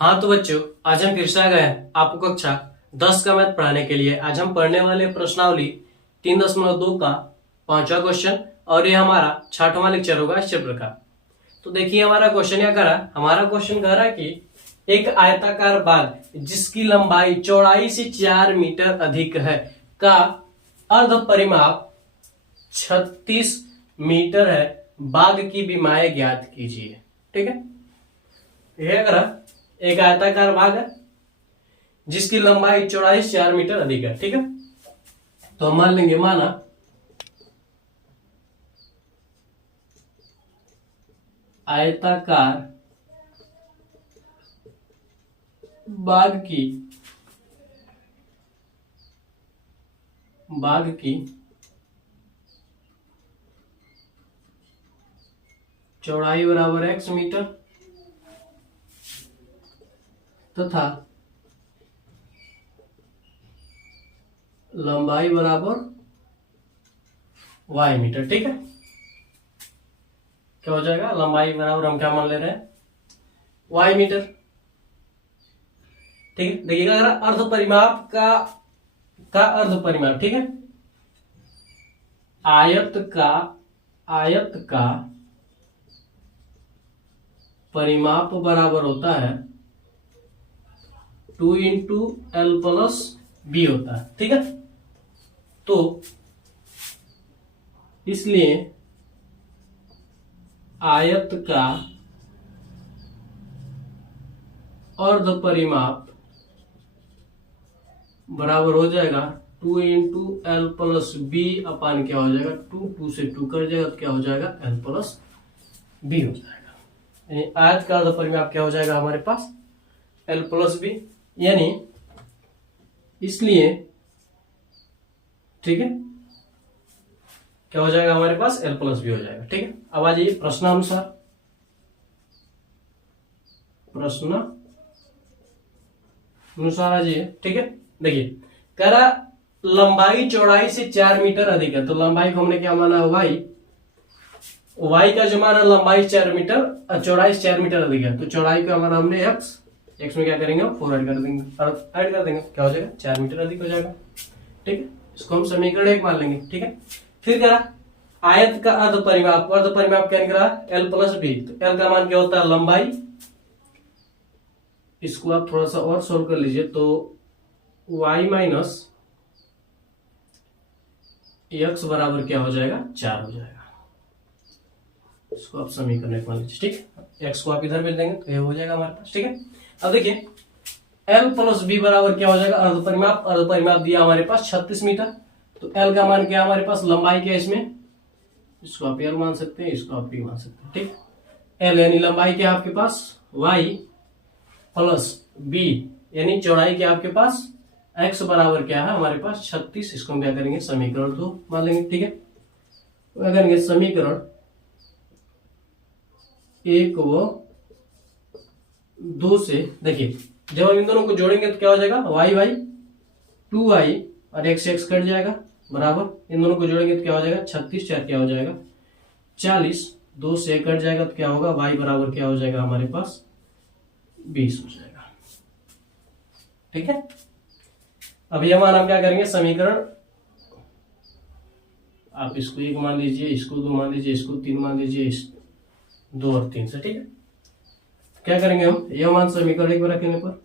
हाँ तो बच्चों, आज हम फिर से आ गए हैं आपको कक्षा 10 का मैथ पढ़ाने के लिए। आज हम पढ़ने वाले प्रश्नावली 3.2 का 5वां क्वेश्चन, और ये हमारा 6वां लेक्चर होगा इस चैप्टर का। तो देखिए हमारा क्वेश्चन क्या कह रहा है। हमारा क्वेश्चन कह रहा है कि एक आयताकार बाग जिसकी लंबाई चौड़ाई से 4 मीटर अधिक है का अर्ध परिमाप 36 मीटर है, बाग की विमाएं ज्ञात कीजिए। ठीक है, यह कह रहा एक आयताकार बाग है जिसकी लंबाई चौड़ाई 4 मीटर अधिक है। ठीक है, तो हम मान लेंगे, माना आयताकार बाग की चौड़ाई बराबर x मीटर तथा लंबाई बराबर y मीटर। ठीक है, क्या हो जाएगा, लंबाई बराबर हम क्या मान ले रहे हैं, y मीटर। ठीक है, देखिएगा अगर अर्ध परिमाप का अर्ध परिमाप, ठीक है, आयत का परिमाप बराबर होता है 2 इंटू एल प्लस बी होता है। ठीक है, तो इसलिए आयत का अर्ध परिमाप बराबर हो जाएगा 2 इंटू एल प्लस बी अपान क्या हो जाएगा, 2 से 2 कर जाएगा तो क्या हो जाएगा, एल प्लस बी हो जाएगा। यानी आयत का अर्ध परिमाप क्या हो जाएगा हमारे पास, एल प्लस बी, यानी इसलिए, ठीक है, क्या हो जाएगा हमारे पास, एल प्लस बी हो जाएगा। ठीक है, अब आ जाइए प्रश्नानुसार। प्रश्न अनुसार आ जाइए। ठीक है, देखिए कह रहा लंबाई चौड़ाई से 4 मीटर अधिक है, तो लंबाई को हमने क्या माना, वाई का जो माना लंबाई 4 मीटर, चौड़ाई 4 मीटर अधिक है, तो चौड़ाई का माना हमने एक्स में क्या करेंगे, 4 ऐड कर देंगे, क्या हो जाएगा, 4 मीटर अधिक हो जाएगा। ठीक है, इसको हम समीकरण 1 मान लेंगे। ठीक है, फिर कह रहा आयत का अर्ध परिमाप क्या निकला, एल प्लस बी, तो एल का मान क्या होता है, लंबाई। इसको आप थोड़ा सा और सोल्व कर लीजिए, तो y माइनस एक्स बराबर क्या हो जाएगा, 4 हो जाएगा। इसको आप समीकरण 1 मान लीजिए। ठीक है, एक्स को आप इधर मिल देंगे तो ये हो जाएगा हमारे पास। ठीक है, अब देखिए एल प्लस बी बराबर क्या हो जाएगा, अर्ध परिमाप दिया हमारे पास 36 मीटर, तो एल का मान क्या हमारे पास, लंबाई क्या इसमें, इसको आप एल मान सकते हैं, इसको आप बी मान सकते हैं। ठीक, एल यानी लंबाई क्या आपके पास, वाई प्लस बी यानी चौड़ाई क्या आपके पास, एक्स बराबर क्या है हमारे पास 36, इसको हम क्या करेंगे, समीकरण 2 मान लेंगे। ठीक है, क्या करेंगे, समीकरण 1 व 2 से देखिए जब हम इन दोनों को जोड़ेंगे तो क्या हो जाएगा, वाई 2y और x कट जाएगा, बराबर इन दोनों को जोड़ेंगे तो क्या हो जाएगा, 36 4 क्या हो जाएगा 40, 2 से कट जाएगा तो क्या होगा, y बराबर क्या हो जाएगा हमारे पास 20 हो जाएगा। ठीक है, अब यह मान हम क्या करेंगे, समीकरण, आप इसको 1 मान लीजिए, इसको 2 मान लीजिए, इसको 3 मान लीजिए, 2 और 3 से। ठीक है, क्या करेंगे हम, यह मान समीकरण 1 में रखने पर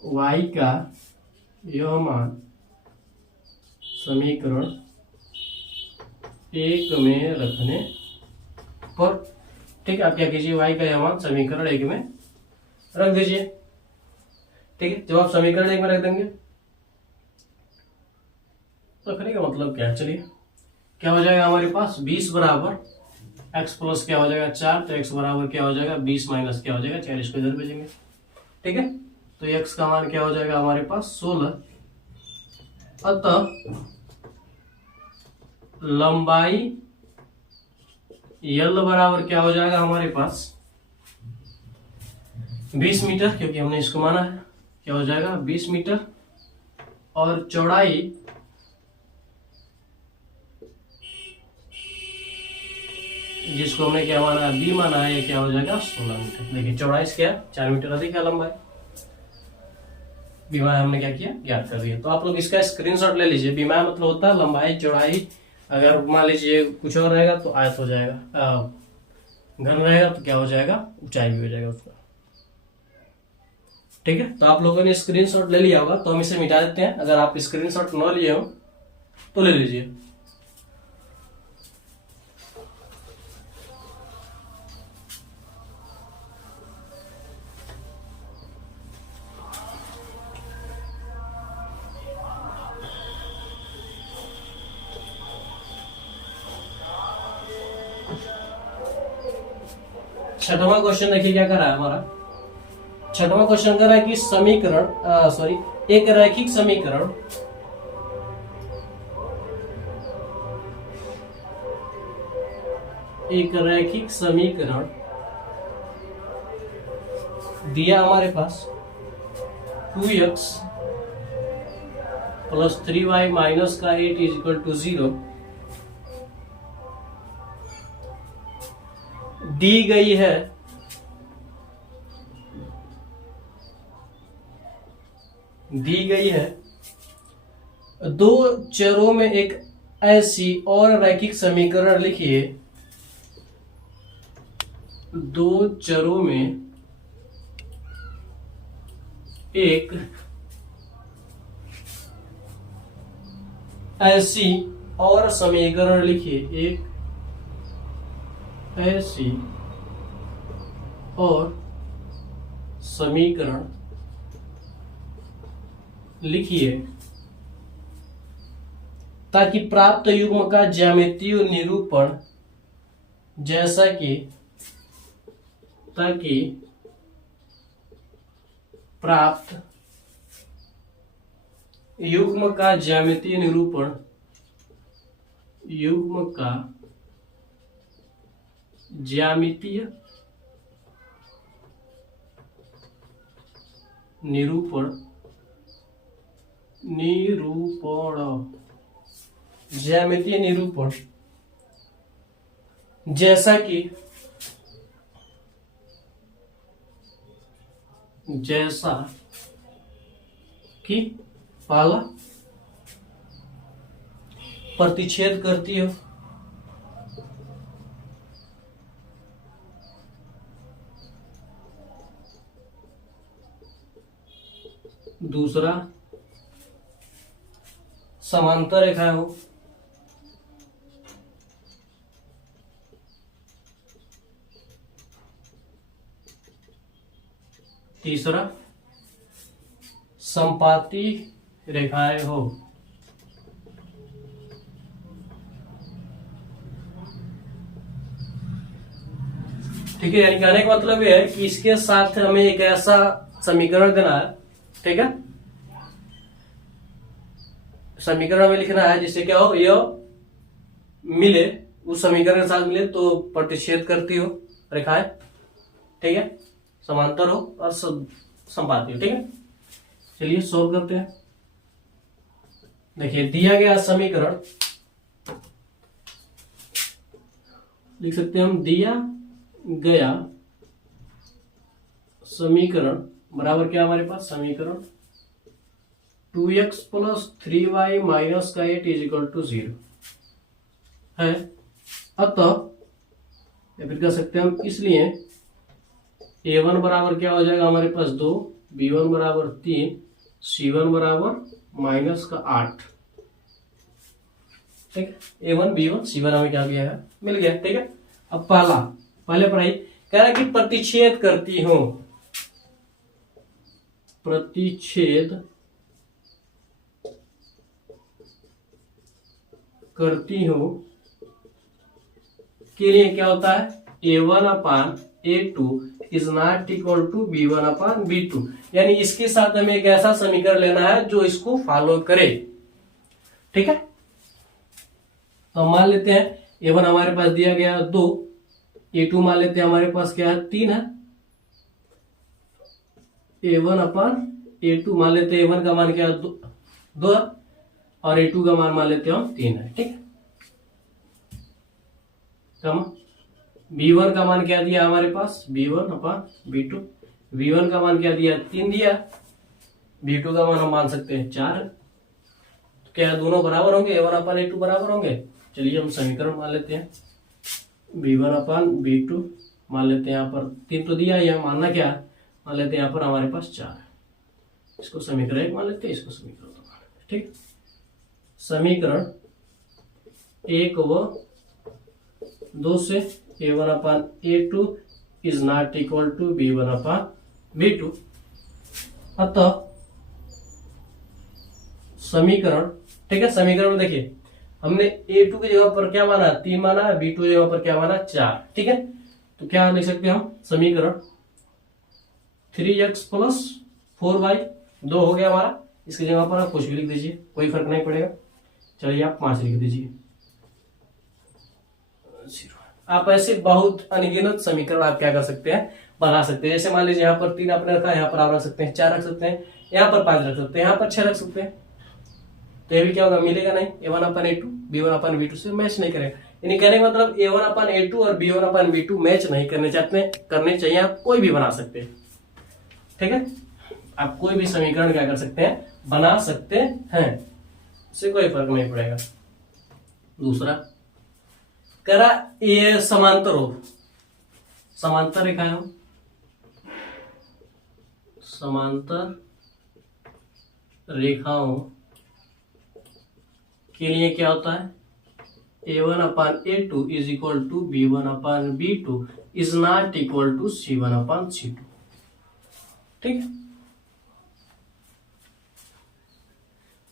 y का यह मान समीकरण 1 में रखने पर, ठीक है, आप क्या कीजिए, y का यह मान समीकरण 1 में रख दीजिए। ठीक है, जब आप समीकरण 1 में रख देंगे तो रखने का मतलब क्या है, चलिए क्या हो जाएगा हमारे पास, 20 बराबर x प्लस क्या हो जाएगा 4, तो x बराबर क्या हो जाएगा 20 माइनस क्या हो जाएगा 4, इसको इधर भेजेंगे। ठीक है, तो x का मान क्या हो जाएगा हमारे पास 16, अतः लंबाई L बराबर क्या हो जाएगा हमारे पास 20 मीटर, क्योंकि हमने इसको माना है, क्या हो जाएगा 20 मीटर, और चौड़ाई जिसको हमने क्या माना है, बी माना है, ये क्या हो जाएगा 16 मीटर। देखिए चौड़ाई क्या 4 मीटर अधिक है लंबाई। विमाय हमने क्या किया, ज्ञात कर दिया। तो आप लोग इसका स्क्रीनशॉट ले लीजिए। विमाय मतलब होता है लंबाई चौड़ाई। अगर मान लीजिए कुछ और रहेगा तो आयत हो जाएगा, घन रहेगा तो क्या हो जाएगा, ऊंचाई भी हो जाएगा उसका। ठीक है, तो आप लोगों ने स्क्रीनशॉट ले लिया होगा, तो हम इसे मिटा देते हैं। अगर आप स्क्रीनशॉट न लिए हो तो ले लीजिए। छठवां क्वेश्चन देखिए क्या कर रहा है हमारा। छठवां क्वेश्चन कर रहा है कि एक रैखिक समीकरण दिया हमारे पास 2x + 3y - 8 = 0 दी गई है। दो चरों में एक ऐसी और रैखिक समीकरण लिखिए। दो चरों में एक ऐसी और समीकरण लिखिए। एक ऐसी और समीकरण लिखिए ताकि प्राप्त युग्म का ज्यामितीय निरूपण युग्म का ज्यामितीय निरूपण जैसा कि पहला प्रतिच्छेद करती हो, दूसरा समांतर रेखाएं हो, तीसरा संपाती रेखाएं हो। ठीक है, यानी कहने का मतलब यह है कि इसके साथ हमें एक ऐसा समीकरण देना है। ठीक है, समीकरण में लिखना है जिससे क्या हो, यह मिले, उस समीकरण के साथ मिले तो प्रतिच्छेद करती हो रेखाएं। ठीक है, समांतर हो और संपाती हो। ठीक है, चलिए सोल्व करते हैं। देखिए दिया गया समीकरण लिख सकते हैं हम। दिया गया समीकरण बराबर क्या हमारे पास, समीकरण 2x + 3y - 8 = 0 है। अतः या फिर कह सकते हैं हम, इसलिए a1 बराबर क्या हो जाएगा हमारे पास 2, b1 बराबर 3, c1 बराबर -8। ठीक है, a1 b1 c1 हमें क्या दिया है, मिल गया। ठीक है, अब पहले पढ़ाई कह रहा है कि प्रतिच्छेद करती हूं, प्रतिच्छेद करती हूं के लिए क्या होता है, a1/a2 is not equal to b1/b2। यानी इसके साथ हमें एक ऐसा समीकरण लेना है जो इसको फॉलो करे। ठीक है, तो मान लेते हैं a1 हमारे पास दिया गया 2, a2 मान लेते हैं हमारे पास क्या है 3 है। a1/a2 मान लेते हैं, a1 का मान क्या है 2 है और a2 का मान लेते हैं हम 3 है। ठीक है, b1 का मान क्या दिया हमारे पास, b1 अपॉन b2। v1 का मान क्या दिया, 3 दिया। b2 का मान हम मान सकते हैं 4। तो क्या दोनों बराबर होंगे, a1 अपॉन a2 बराबर होंगे। चलिए हम समीकरण मान लेते हैं, b1 अपॉन b2 मान लेते हैं। यहाँ पर 3 तो दिया ही है, मानना क्या है, मान लेते हैं यहाँ पर हमारे पास 4 है। इसको समीकरण 1 मान लेते हैं, इसको समीकरण 2 मान लेते हैं। ठीक, समीकरण 1 व 2 से a1 upon a2 is not equal to b1 upon b2। अतः समीकरण, ठीक है, समीकरण में देखिए हमने a2 की जगह पर क्या माना, 3 माना, b2 की जगह पर क्या माना, 4। ठीक है, तो क्या लिख सकते हैं हम, समीकरण 3x प्लस 4y 2 हो गया हमारा। इसकी जगह पर आप कुछ भी लिख दीजिए, कोई फर्क नहीं पड़ेगा। चलिए आप 5 लिख दीजिए। आप ऐसे बहुत अनगिनत समीकरण आप क्या कर सकते हैं, बना सकते हैं। जैसे मान लीजिए यहाँ पर 3 आपने रखा है, यहाँ पर आप रख सकते हैं 4 रख सकते हैं, यहाँ पर 5 रख सकते हैं, यहाँ पर 6 रख सकते हैं। तो ये भी क्या होगा, मिलेगा नहीं, a1 अपन a2 b1 अपन b2 से मैच नहीं करेगा। यानी कहने का मतलब a1 अपन a2 और b1 अपन b2 मैच नहीं करने चाहते हैं, करने चाहिए। आप कोई भी बना सकते हैं, ठीक है, आप कोई भी समीकरण क्या कर सकते हैं, बना सकते हैं, इससे कोई फर्क नहीं पड़ेगा। दूसरा करा, ये समांतर हो, समांतर रेखाएं हो, समांतर रेखाओं के लिए क्या होता है, a1 upon a2 is equal to b1 upon b2 is not equal to c1 upon c2। ठीक है,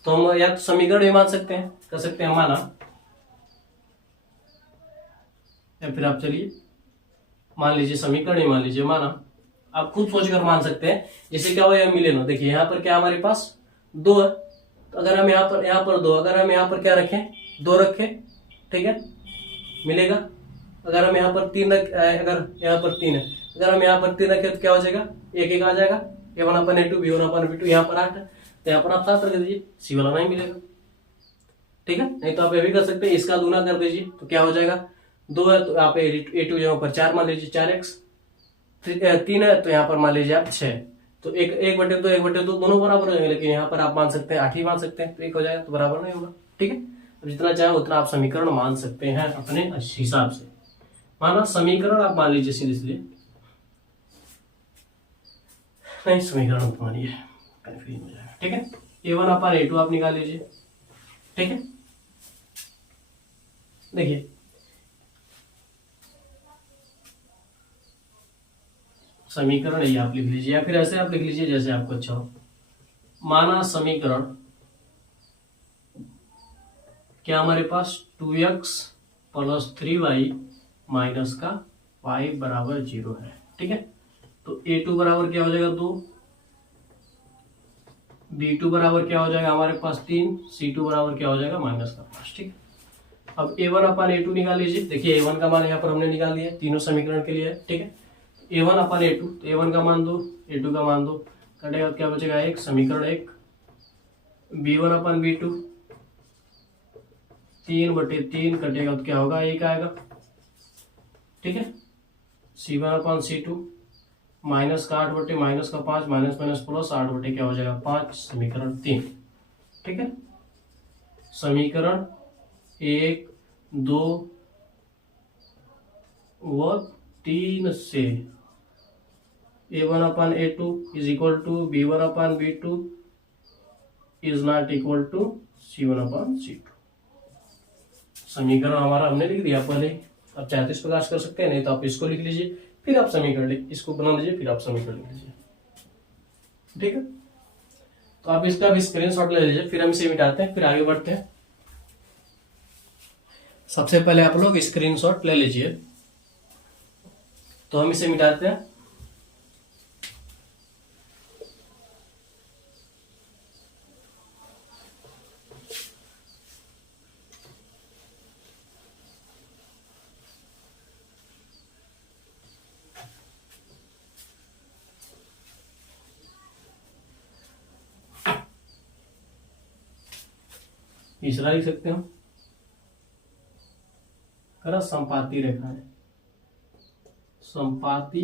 तो हम या तो समीकरण भी मान सकते हैं, कर सकते हैं हमारा, या फिर आप चलिए मान लीजिए समीकरण ही मान लीजिए, माना आप खुद सोचकर मान सकते हैं। जैसे क्या हुआ, मिले ना, देखिए यहाँ पर क्या हमारे पास 2 है, तो अगर हम यहाँ पर 2, अगर हम यहाँ पर क्या रखें, 2 रखें, ठीक है, मिलेगा। अगर हम यहाँ पर 3 अगर यहाँ पर 3 है, अगर हम यहाँ पर 3 रखें तो क्या हो जाएगा, 1 आ जाएगा, a1 अपन a2 b1 अपन b2, यहाँ पर 8 है, तो यहाँ पर आप 7 रख दीजिए, सी वाला नहीं मिलेगा। ठीक है, नहीं तो आप ये भी कर सकते हैं, इसका दूना कर दीजिए, तो क्या हो जाएगा, 2 है तो आप a2 जगह पर 4 मान लीजिए, 4x, 3 है तो यहाँ पर मान लीजिए आप 6, तो 1/2 दोनों बराबर हो जाएंगे, लेकिन यहाँ पर आप मान सकते हैं 8 ही मान सकते हैं, तो 1 हो जाएगा, तो बराबर नहीं होगा। ठीक है, अब जितना चाहे उतना आप समीकरण मान सकते हैं अपने हिसाब से। माना समीकरण आप मान लीजिए सीधे नहीं, समीकरण मत मानिए, कंफ्यूजन हो जाएगा। ठीक है, a1 अपान a2 आप निकाल लीजिए। ठीक है, देखिए समीकरण ये आप लिख लीजिए, या फिर ऐसे आप लिख लीजिए जैसे आपको अच्छा हो। माना समीकरण क्या हमारे पास 2x प्लस 3y माइनस का y बराबर 0 है। ठीक है, तो a2 बराबर क्या हो जाएगा 2, b2 बराबर क्या हो जाएगा हमारे पास 3, c2 बराबर क्या हो जाएगा माइनस का 5। ठीक है, अब a1 अपान a2 निकाल लीजिए। देखिए a1 का मान यहाँ पर हमने निकाल दिया, तीनों समीकरण के लिए है। ठीक है, a1 अपान a2, तो a1 का मान 2, a2 का मान 2, कटेगा क्या बचेगा 1, समीकरण 1, b1 अपान b2 3/3 कटेगा तो क्या होगा 1 आएगा। ठीक है, c1 अपान c2 माइनस का 8 माइनस का 5 माइनस माइनस प्लस 8 क्या हो जाएगा 5, समीकरण 3। ठीक है, समीकरण 1, 2 व 3 से a1 upon a2 is equal to b1 upon b2 is not equal to c1 upon c2। समीकरण हमारा हमने लिख दिया पहले, आप चाहे तो इस प्रकार कर सकते हैं, नहीं तो आप इसको लिख लीजिए, फिर आप समीकरण इसको बना लीजिए, फिर आप समीकरण लिख लीजिए। ठीक है, तो आप इसका भी स्क्रीनशॉट ले लीजिए, फिर हम इसे मिटाते हैं, फिर आगे बढ़ते हैं। सबसे पहले आप लोग स्क्रीनशॉट ले लीजिए, तो हम इसे मिटाते हैं। तीसरा लिख सकते हो, करा संपाती रेखा है, संपाती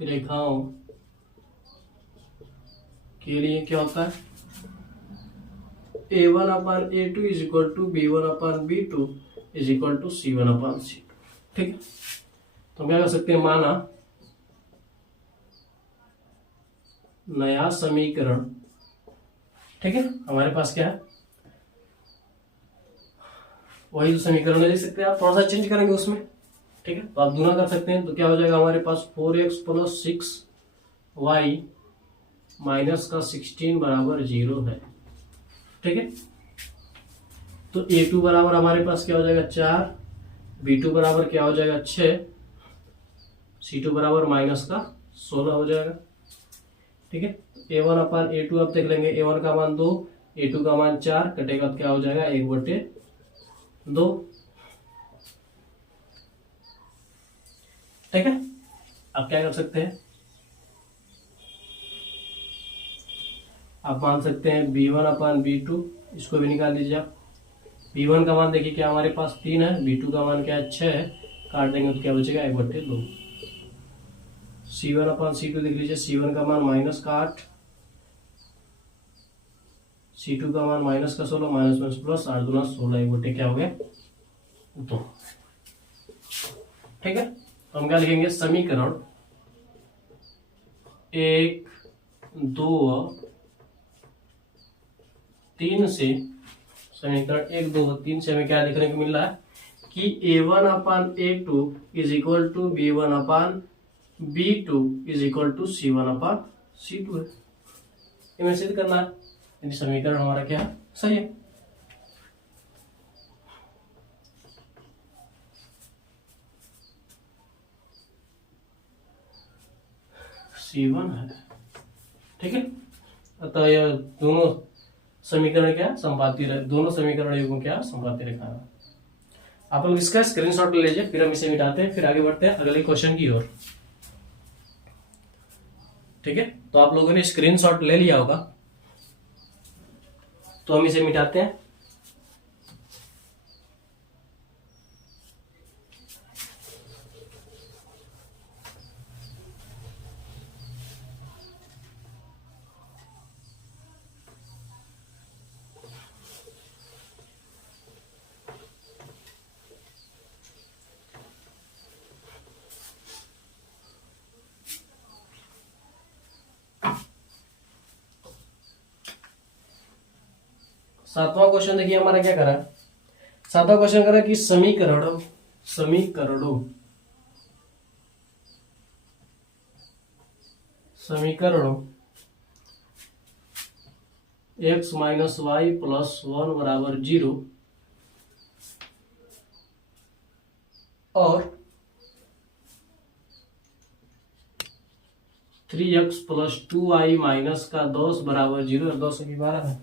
रेखाओं के लिए क्या होता है, A1/A2 is equal to B1/B2 is equal to C1/C2। ठीक है, तो हम क्या कर सकते हैं, माना नया समीकरण, ठीक है, हमारे पास क्या है, वही जो समीकरण है, लिख सकते हैं आप, थोड़ा सा चेंज करेंगे उसमें। ठीक है, तो आप गुना कर सकते हैं, तो क्या हो जाएगा हमारे पास 4x + 6y माइनस का 16 बराबर 0 है। ठीक है, तो A2 बराबर हमारे पास क्या हो जाएगा 4, B2 बराबर क्या हो जाएगा 6, C2 बराबर माइनस का 16 हो जाएगा। ठीक है, A1/A2 आप देख लेंगे, A1 का मान 2, A2 का मान 4, कटेगा तो क्या हो जाएगा 1/2। ठीक है, आप क्या कर सकते हैं, आप मान सकते हैं B1/B2, इसको भी निकाल लीजिए आप। B1 का मान देखिए क्या हमारे पास 3 है, B2 का मान क्या है 6 है, काट देंगे तो क्या बचेगा 1/2। C1/C2 देख लीजिए, C1 का मान माइनस का 8, C2 का मान माइनस का 16, माइनस माइनस प्लस, 8 दूना 16, 1/2 क्या हो गया 2। ठीक है, तो हम क्या लिखेंगे, समीकरण 1, 2, 3 से, समीकरण 1, 2, 3 से हमें क्या देखने को मिल रहा है कि A1/A2 is equal to B1/B2 is equal to C1/C2 है। इन्हें सिद्ध करना है, यदि समीकरण हमारा क्या है, सही है। C1 है। ठीक है, अतः यह दोनों समीकरण क्या संपाती, दोनों समीकरण युग्म क्या संपाती रेखा है। आप लोग इसका स्क्रीनशॉट ले लीजिए, फिर हम इसे मिटाते हैं, फिर आगे बढ़ते हैं अगले क्वेश्चन की ओर। ठीक है, तो आप लोगों ने स्क्रीनशॉट ले लिया होगा, तो हम इसे मिटाते हैं। सातवां क्वेश्चन देखिए हमारा क्या करा, सातवां क्वेश्चन करा कि समीकरणों x - y + 1 बराबर 0 और 3x + 2y माइनस का 10 बराबर 0, 10 की 12 है,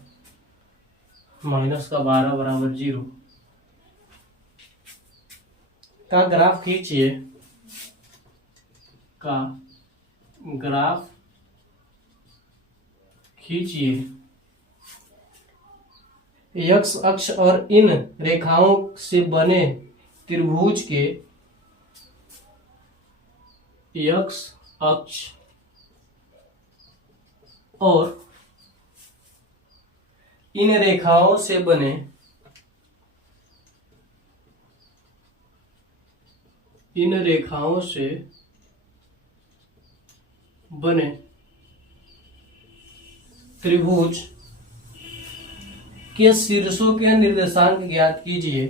माइनस का 12 बराबर 0 का ग्राफ खींचिए, x अक्ष और इन रेखाओं से बने त्रिभुज के x अक्ष और इन रेखाओं से बने त्रिभुज के शीर्षों के निर्देशांक ज्ञात कीजिए।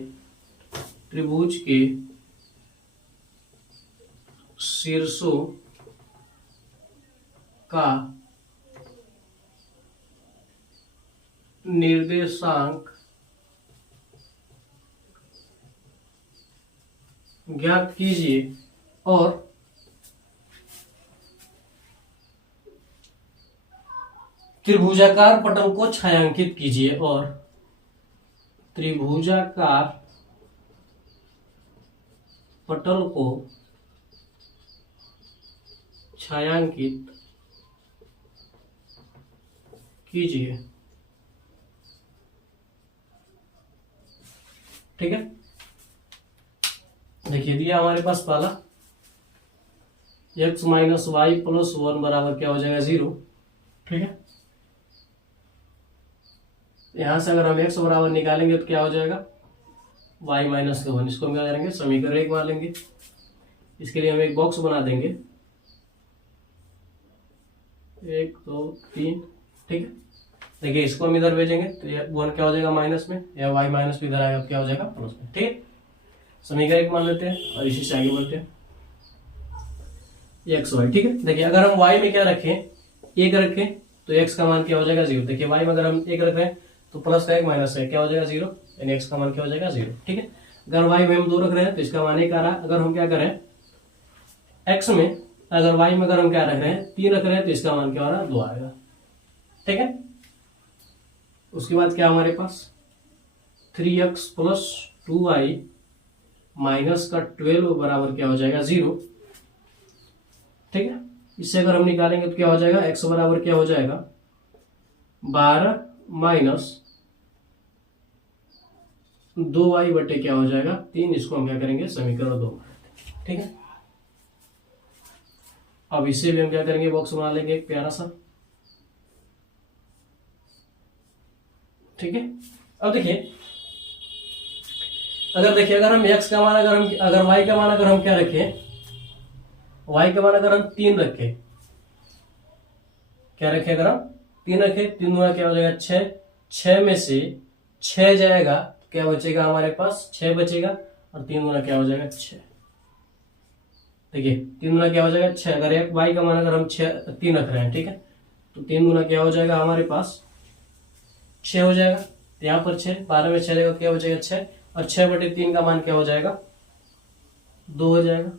त्रिभुज के शीर्षों का निर्देशांक ज्ञात कीजिए और त्रिभुजाकार पटल को छायांकित कीजिए, और त्रिभुजाकार पटल को छायांकित कीजिए। ठीक है, देखिए दिया हमारे पास पहला x माइनस वाई प्लस 1 बराबर क्या हो जाएगा 0। ठीक है, यहां से अगर हम x बराबर निकालेंगे तो क्या हो जाएगा y माइनस का 1। इसको हम क्या करेंगे समीकरण 1 मान लेंगे। इसके लिए हम एक बॉक्स बना देंगे 1 2 3। ठीक है, देखिए इसको हम इधर भेजेंगे तो ये 1 क्या हो जाएगा माइनस में, या y माइनस भी इधर आएगा क्या हो जाएगा प्लस में। ठीक है, समीकरण 1 मान लेते हैं और इसी से आगे बढ़ते हैं एक्स वाई। ठीक है, देखिए अगर हम y में क्या रखें 1 रखें तो x का मान क्या हो जाएगा 0। देखिए y में अगर हम 1 रख रहे हैं तो प्लस का 1 माइनस का क्या हो जाएगा 0, यानी x का मान क्या हो जाएगा 0। ठीक है, अगर y में हम 2 रख रहे हैं तो इसका मान 1 आ रहा है। अगर हम क्या करें x में, अगर y में अगर हम क्या रख रहे हैं 3 रख रहे हैं तो इसका मान क्या हो रहा है 2 आएगा। ठीक है, उसके बाद क्या हमारे पास 3x प्लस 2y माइनस का 12 बराबर क्या हो जाएगा 0। ठीक है, इससे अगर हम निकालेंगे तो क्या हो जाएगा x बराबर क्या हो जाएगा 12 माइनस 2y बटे क्या हो जाएगा 3। इसको हम क्या करेंगे समीकरण 2। ठीक है, अब इसे भी हम क्या करेंगे बॉक्स बना लेंगे एक प्यारा सा। ठीक है, अब देखिए अगर हम x का मान अगर y का मान अगर हम क्या रखें, y का मान अगर हम 3 रखें, क्या रखें अगर हम 3 रखें, 3 गुना क्या हो जाएगा 6। 6 में से 6 जाएगा तो क्या बचेगा हमारे पास 6 बचेगा, और 3 गुना क्या हो जाएगा 6। देखिए 3 गुना क्या हो जाएगा 6। अगर एक y का मान अगर हम 3 रख रहे हैं, ठीक है, तो 3 गुना क्या हो जाएगा हमारे पास 6 हो जाएगा। तो यहाँ पर 6, 12 में 6 देगा क्या हो जाएगा 6, और 6 बटे 3 का मान क्या हो जाएगा 2 हो जाएगा।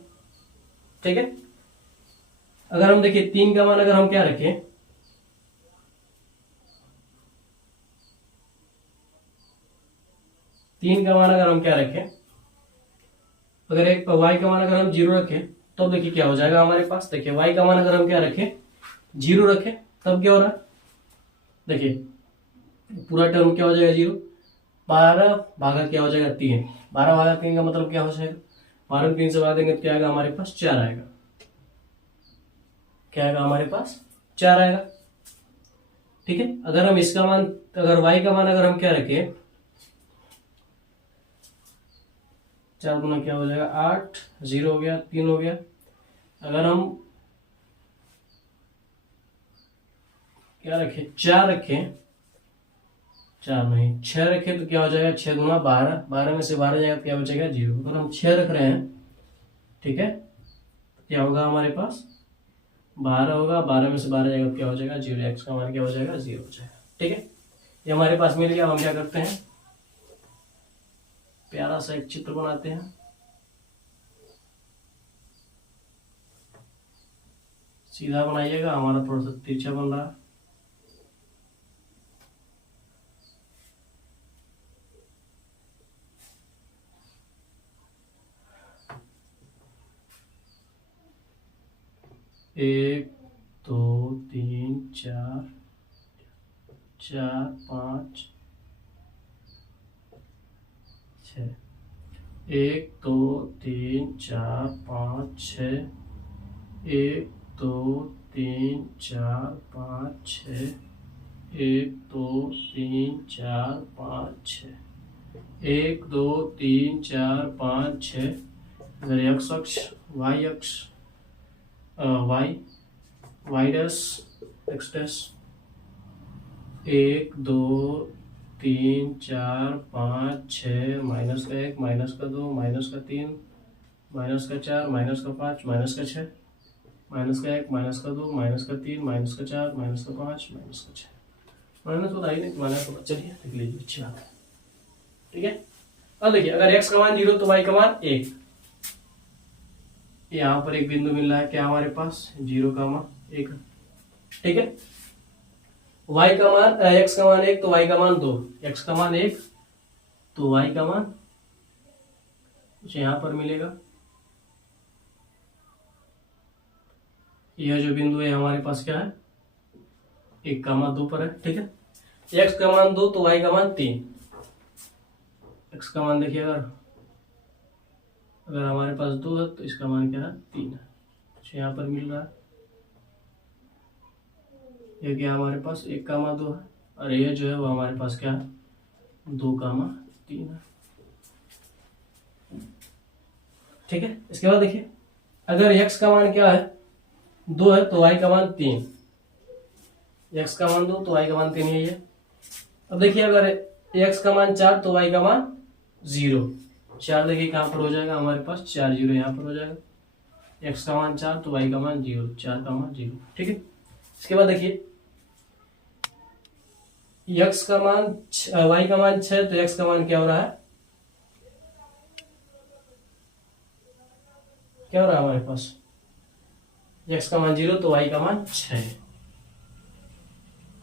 ठीक है, अगर हम देखिए 3 का मान अगर हम क्या रखें, तीन का मान अगर हम क्या रखें, अगर एक y का मान अगर हम 0 रखें तो देखिए क्या हो जाएगा हमारे पास। देखिए y का मान अगर हम क्या रखें 0 रखें तब क्या हो रहा है, देखिए पूरा टर्म क्या हो जाएगा 0। 12 भागा क्या हो जाएगा 3, 12 भागा 3 का मतलब क्या हो जाएगा 12 में 3 से भाग देंगे तो क्या आएगा हमारे पास 4 आएगा। क्या आएगा हमारे पास 4 आएगा। ठीक है, अगर हम इसका मान अगर y का मान अगर हम क्या रखें 4 गुना क्या हो जाएगा 8, 0 हो गया 3 हो गया। अगर हम क्या रखें 4 रखें, 4 नहीं 6 रखें तो क्या हो जाएगा 6 गुना 12, 12 में से 12 जाएगा तो क्या बचेगा 0। अगर हम 6 रख रहे हैं, ठीक है, तो क्या होगा हमारे पास 12 होगा, 12 में से 12 जाएगा तो क्या हो जाएगा 0। x का मान क्या हो जाएगा 0 हो जाएगा। ठीक है, ये हमारे पास मिल गया। हम क्या करते हैं प्यारा सा एक चित्र बनाते हैं। सीधा बनाइएगा, हमारा थोड़ा सा तिरछा बन रहा है। एक 2 3 4 4 5 6, 1 2 3 4 5 6, 1 2 3 4 5 6, 1 2 3 4 5 6, 1 2 3 4 5 6। अगर x अक्ष y अक्ष y dash x dash 1 2 3 4 5 6, minus का 1 माइनस का 2 माइनस का 3 माइनस का 4 माइनस का 5 माइनस का 6, माइनस का 1 माइनस का 2 माइनस का 3 माइनस का 4 माइनस का 5 माइनस का 6। माइनस बताइए नहीं, माइनस तो चलिए लिख लीजिए, अच्छी बात है। ठीक है, अब देखिए अगर x का मान 0 तो y का मान 1। यहाँ पर एक बिंदु मिल रहा है क्या हमारे पास 0 का मान 1। ठीक है, y का मान x का मान 1 तो y का मान 2, x का मान 1 तो y का मान कुछ यहाँ पर मिलेगा। यह जो बिंदु है हमारे पास क्या है 1 का मान 2 पर है। ठीक है, x का मान 2 तो y का मान 3। x का मान देखिए अगर अगर हमारे पास 2 है तो इसका मान क्या है 3 है। तो यहाँ पर मिल रहा है ये क्या हमारे पास 1,2 है और ये जो है वो हमारे पास क्या है 2,3 है। ठीक है, इसके बाद देखिए अगर x का मान क्या है 2 है तो y का मान 3, x का मान 2 तो y का मान 3 है। अब देखिए अगर x का मान 4 तो y का मान 0। 4 देखिए कहाँ पर हो जाएगा हमारे पास 4 0 यहाँ पर हो जाएगा। x का मान 4 तो y का मान 0, 4 का मान 0। ठीक है, इसके बाद देखिए x का मान y का मान 6 तो x का मान क्या हो रहा है, क्या हो रहा है हमारे पास x का मान 0 तो y का मान 6,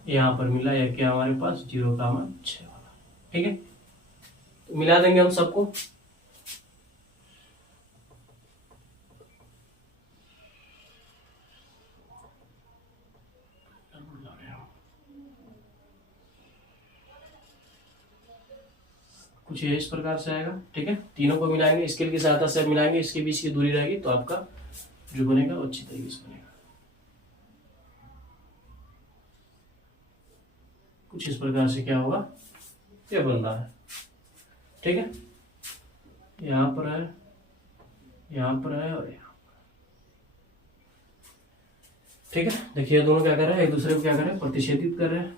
यहाँ पर मिला या क्या हमारे पास 0 का मान 6 वाला। ठीक है, तो मिला देंगे हम सबको। कुछ इस प्रकार से आएगा। ठीक है, तीनों को मिलाएंगे, स्केल की सहायता से मिलाएंगे, इसके बीच की दूरी रहेगी तो आपका जो बनेगा वो अच्छी तरीके से बनेगा। कुछ इस प्रकार से क्या होगा ये बन रहा है। ठीक है, यहाँ पर है, यहाँ पर है और यहाँ पर। ठीक है, देखिए दोनों क्या कर रहे हैं, एक दूसरे को क्या कर रहे हैं, प्रतिच्छेदित कर रहे हैं।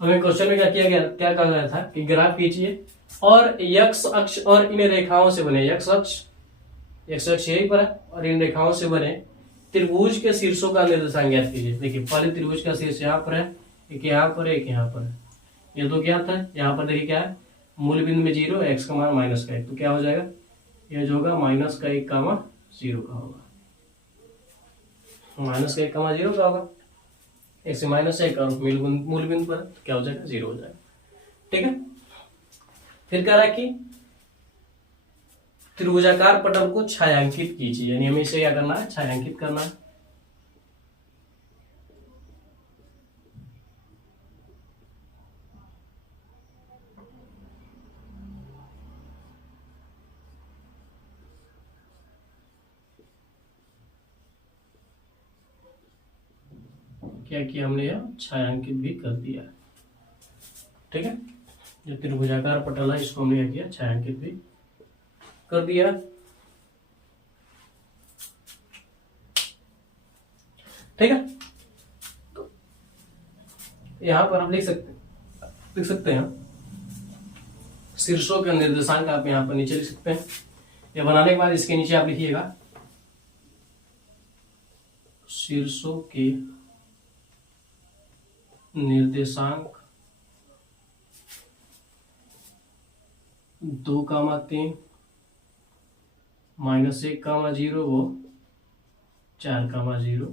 हमें क्वेश्चन में क्या किया गया, क्या कहा गया था कि ग्राफ खींचिए और x अक्ष और इन रेखाओं से बने, x अक्ष यहीं पर है और इन रेखाओं से बने त्रिभुज के शीर्षों का निर्देशांक ज्ञात कीजिए। देखिए पहले त्रिभुज का शीर्ष यहाँ पर है, एक यहाँ पर है, एक यहाँ पर है, ये दो क्या था, यहाँ पर देखिए क्या है मूल बिंदु में 0, x का मान -1, तो क्या हो जाएगा यह जो होगा -1 का मान 0 का होगा, -1 का मान 0 का होगा, एक से -1 और मूल बिंदु पर तो क्या हो जाएगा 0 हो जाएगा। ठीक है, फिर कह रहा है कि त्रिभुजाकार पटल को छायांकित कीजिए, यानी हमें इसे क्या करना है, छायांकित करना है। क्या किया हमने, यह छायांकित भी कर दिया। ठीक है, जो त्रिभुजाकार पटल है इसको हमने क्या किया, छायांकित भी कर दिया। ठीक है, तो यहां पर हम लिख सकते हैं शीर्षों के निर्देशांक आप यहां पर नीचे लिख सकते हैं। यह बनाने के बाद इसके नीचे आप लिखिएगा शीर्षों के निर्देशांक 2,3 -1,0 वो 4,0।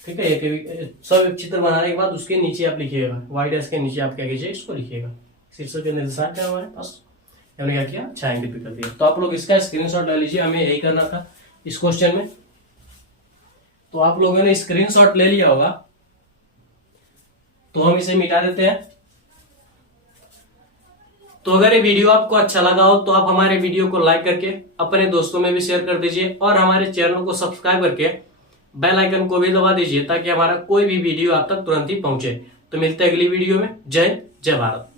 ठीक है, सब एक चित्र बनाने के बाद उसके नीचे आप लिखिएगा, वाई डैश के नीचे आप क्या कीजिए, इसको लिखिएगा शीर्षक के निर्देशांक क्या हमारे पास, हमने क्या किया, छायांकित भी कर दिया। तो आप लोग इसका स्क्रीनशॉट ले लीजिए, हमें यही करना था इस क्वेश्चन में। तो आप लोगों ने स्क्रीनशॉट ले लिया होगा, तो हम इसे मिटा देते हैं। तो अगर ये वीडियो आपको अच्छा लगा हो तो आप हमारे वीडियो को लाइक करके अपने दोस्तों में भी शेयर कर दीजिए और हमारे चैनल को सब्सक्राइब करके बेल आइकन को भी दबा दीजिए ताकि हमारा कोई भी वीडियो आप तक तुरंत ही पहुंचे। तो मिलते हैं अगली वीडियो में। जय हिंद, जय भारत।